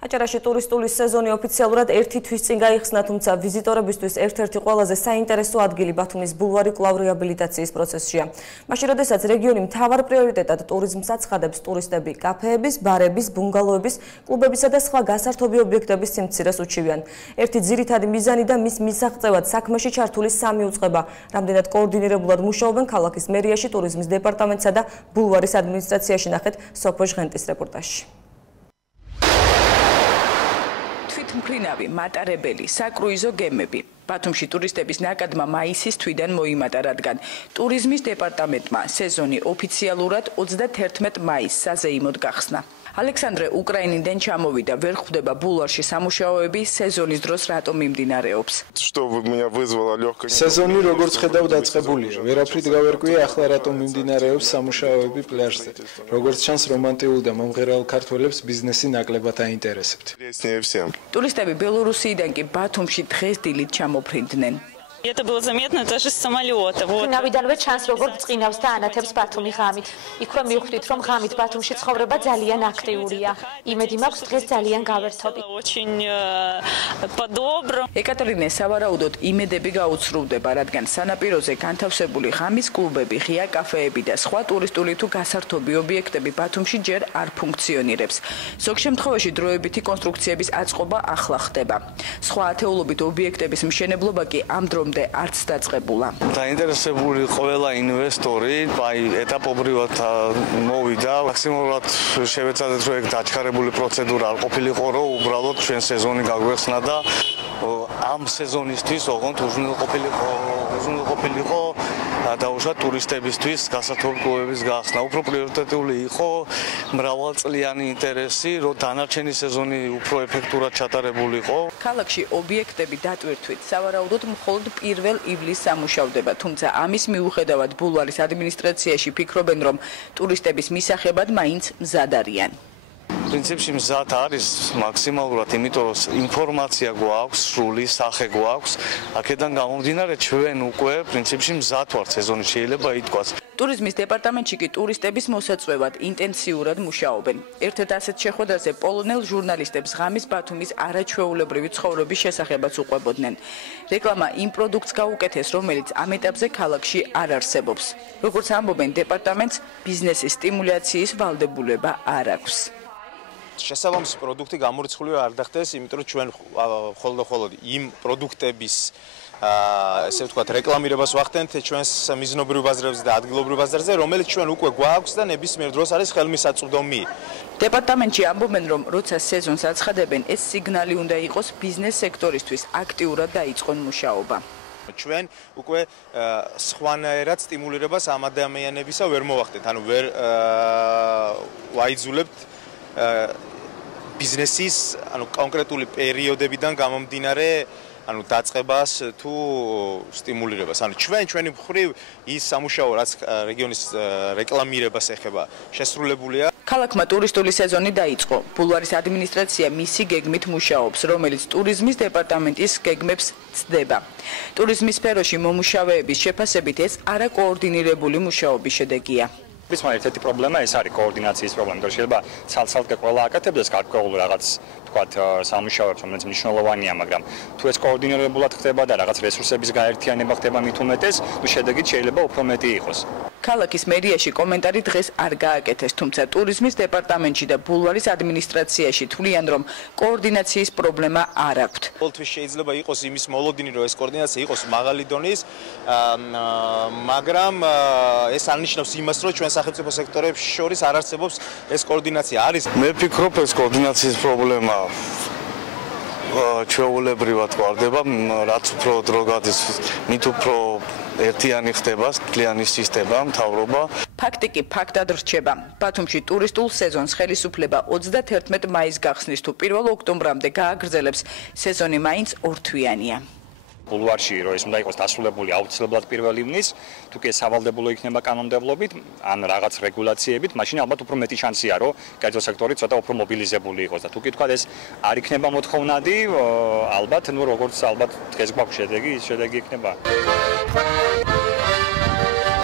აჭარაში ტურისტული სეზონი ოფიციალურად ერთი თვის წინ გაიხსნა, თუმცა ვიზიტორებისთვის ერთ-ერთი ყველაზე საინტერესო ადგილი ბათუმის ბულვარი კვლავ რეაბილიტაციის პროცესშია. მაშინ, როდესაც რეგიონი მთავარ პრიორიტეტად ტურიზმს აცხადებს, ტურისტები კაფეების, ბარების, ბუნგალოების, კლუბებისა და სხვა გასართობი ობიექტების სიმცირეს უჩივიან. ერთი ძირითადი მიზანი და მის მისაღწევად საქმეში ჩართული სამი უწყება, რამდენად კოორდინირებულად მუშაობენ ქალაქის მერიაში, ტურიზმის დეპარტამენტსა და ბულვარის ადმინისტრაციაში, ნახეთ სოფო ჟღენტის რეპორტაჟში. თვითმფრინავი, მატარებელი, საკრუიზო გემები. ბათუმში ტურისტების ნაკადმა მაისის თვიდან მოიმატა, რადგან ტურიზმის დეპარტამენტმა სეზონი ოფიციალურად 31 მაისს საზეიმოდ გახსნა. ალექსანდრე უკრაინიდან ჩამოვიდა, ვერ ხვდება ბულვარში სამუშაოები, სეზონის დროს რატომ მიმდინარეობს. სეზონი როგორც ხედავ დაწყებულია, ვერაფრით გავერკვია, ახლა რატომ მიმდინარეობს სამუშაოები პლაჟზე. როგორც ჩანს, რომანტიულ და მომღერალ ქართველებს ბიზნესი ნაკლებად აინტერესებთ. ტურისტები ბელორუსიიდან კი ბათუმში დღეს დილით ჩამოფრინდნენ. Это было заметно даже с самолета. ნავიდანვე ჩანს, როგორ წინავს და ანათებს ბათუმი ღამით. იქვე მივხვდით, რომ ღამით ბათუმში ცხოვრება ძალიან აქტიურია. იმედი მაქვს, დღეს ძალიან გავერთობი. Очень по-доброму. ეკატერინე სავარაუდოდ იმედები გაუცრუვდება, რადგან სანაპიროზე განთავსებული ღამის კლუბები, ღია კაფეები და სხვა ტურისტული თუ გასართობი ობიექტები ბათუმში ჯერ არ ფუნქციონირებს. ზოგ შემთხვევაში დროებითი კონსტრუქციების აწყობა ახლა ხდება. სხვა ათეულობით ობიექტების მშენებლობა კი ამ დრომდე არც დაწყებულა. დაინტერესებული ყველა ინვესტორი, ეტაპობრივად მოვიდა. მაქსიმალურად შევეცადეთ, რომ ეგ დაჩქარებული პროცედურა არ ყოფილიყო, რომ უბრალოდ ჩვენ სეზონი გაგვეხსნა და ამ სეზონისთვის ოღონდ უზრუნველყოფილიყო დაუშვათ ტურისტებისთვის გასართობი კლუბების გახსნა. უფრო პრიორიტეტული იყო მრავალწლიანი ინტერესი, რომ დანარჩენი სეზონი უფრო ეფექტურად ჩატარებულიყო. ქალაქში ობიექტები დატვირთვით სავარაუდოდ მხოლოდ 1 ივლისს სამუშავდება, თუმცა ამის მიუხედავად ბულვარის ადმინისტრაციაში ფიქრობენ, რომ ტურისტების მისაღებად მაინც მზად არიან. პრინციპში მზად არის მაქსიმალურად, იმიტომ რომ ინფორმაცია გვაქვს, სრული სახე გვაქვს. აქედან გამომდინარე, ჩვენ უკვე პრინციპში მზად ვართ, სეზონი შეიძლება ითქვას. ტურიზმის დეპარტამენტში კი ტურისტების მოსაწვევად ინტენსიურად მუშაობენ. ერთ-ერთ ასეთ შეხვედრაზე პოლონელ ჟურნალისტებს ღამის ბათუმის არაჩვეულებრივი ცხოვრების შესახებაც უყვებოდნენ. რეკლამა იმ პროდუქტს გაუკეთეს, რომელიც ამ ეტაპზე ქალაქში არ არსებობს. როგორც ამბობენ დეპარტამენტს, ბიზნესის სტიმულაციის ვალდებულება არ აქვს. შესაბამისი პროდუქტი გამორიცხული არ დახდეს, იმიტომ რომ ჩვენ ხოლმე იმ პროდუქტების ესე ვთქვათ, რეკლამირებას ვახდენთ ჩვენს მიზნობრივ ბაზრებზე და ადგილობრივ ბაზარზე, რომელიც ჩვენ უკვე გვაქვს და ნებისმიერ დროს არის ხელმისაწვდომი. დეპარტამენტში ამბობენ, რომ როცა სეზონს აცხადებენ, ეს სიგნალი უნდა იყოს ბიზნეს სექტორისთვის აქტიურად დაიწყონ მუშაობა. ჩვენ უკვე სხვანაირად სტიმულირებას ამ ადამიანებისა ვერ მოვახდენთ, ანუ ვერ ვაიძულებთ ბიზნესის, ანუ კონკრეტული პერიოდებიდან გამომდინარე, ანუ დაწყებას თუ სტიმულირებას. ანუ ჩვენი მხრივ ის სამუშაო, რაც რეგიონის რეკლამირებას ეხება, შესრულებულია. ქალაქმა ტურისტული სეზონი დაიწყო. ბულვარის ადმინისტრაცია მისი გეგმით მუშაობს, რომელიც ტურიზმის დეპარტამენტის გეგმებს ცდება. ტურიზმის სფეროში მომუშავეების შეფასებით ეს არაკოორდინირებული მუშაობის შედეგია. ერთ-ერთი პრობლემა ეს არის კოორდინაციის პრობლემა, რომ შეიძლება ცალ-ცალკე ყველა აკეთებდეს გარკვეულ რაღაც თქვათ სამუშაოებს, რომელიც მნიშვნელოვანია, მაგრამ თუ ეს კოორდინირებულად ხდება და რაღაც რესურსების გაერთიანება ხდება მით უმეტეს, შედეგით შეიძლება უფრო მეტი იყოს. ქალაქის მერიაში კომენტარი დღეს არ გააკეთეს, თუმცა ტურიზმის დეპარტამენტში და ბულვარის ადმინისტრაციაში თვლიან, რომ კოორდინაციის პრობლემა არ აქვთ. ყოველთვის შეიძლება იყოს იმის მოლოდინი, რომ ეს კოორდინაცია იყოს მაღალი დონის, მაგრამ ეს არ ნიშნავს იმას, რომ ჩვენ სახელმწიფო სექტორებს შორის არ არსებობს ეს კოორდინაცია. არის მე ვფიქრობ, ეს კოორდინაციის პრობლემა ჩვეულებრივად ვარდება, რაც უფრო დრო გადის, მით უფრო ერთიანი ხდება კლიანი სისტემა, მთავრობა. ფაქტი კი ფაქტად რჩება. ბათუმში ტურისტულ სეზონს ხელისუფლება 31 მაისს გახსნის, თუ 1 ოქტომბრამდე გააგრძელებს, სეზონი მაინც ორთვიანია. ბულვარში, რომ ეს უნდა იყოს დასრულებული აუცილებლად 1 ივნისს, თუ კი სავალდებულო იქნება კანონმდებლობით, ან რაღაც რეგულაციებით, მაშინ ალბათ უფრო მეტი შანსია, რომ კერძო სექტორი ცოტა უფრო მობილიზებული იყოს და თუ კი თქვა ეს არ იქნება მოთხოვნადი, ალბათ, როგორც ალბათ დღეს გვაქვს შედეგი, ის შედეგი იქნება.